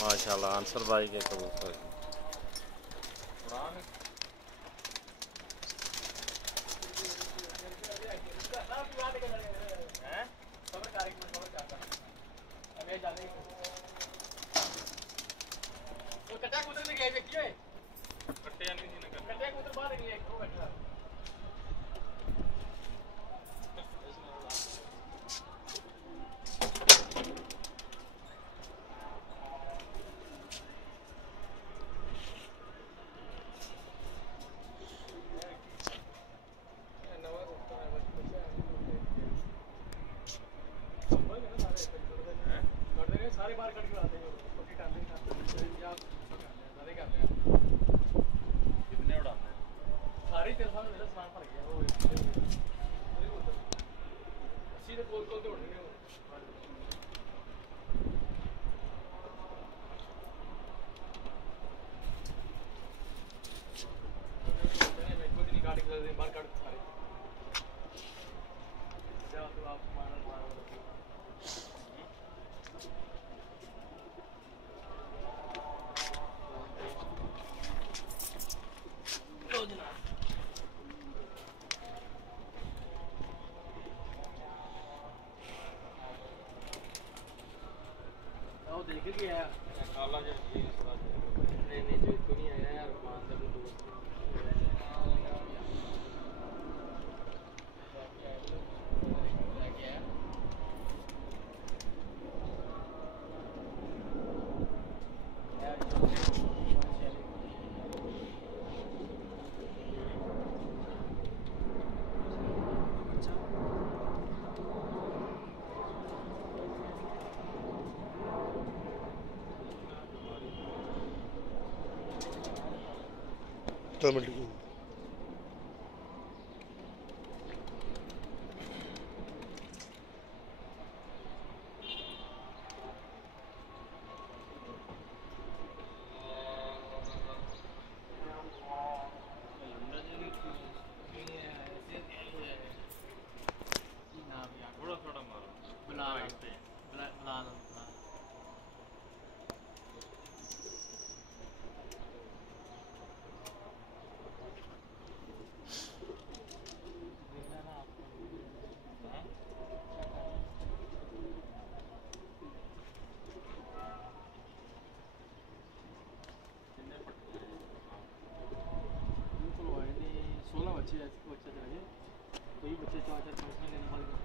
माशाल्लाह आंसर भाई के कबूतर सारे बार कट के आते हैं कितने उड़ाते हैं सारे तेरे सामने मेरा सामान पड़ गया वो सीधे कोल कोल तो उड़ने मैं खुद नहीं काट के बाहर काट सारे जाओ तो आप मार देख के आया काला जो नहीं जो इसको नहीं आया यार मान से अपने दोस्त टमाटर थोड़ा मारो बुला बच्चे चले गए कोई बच्चे 4-4 5 महीने बाद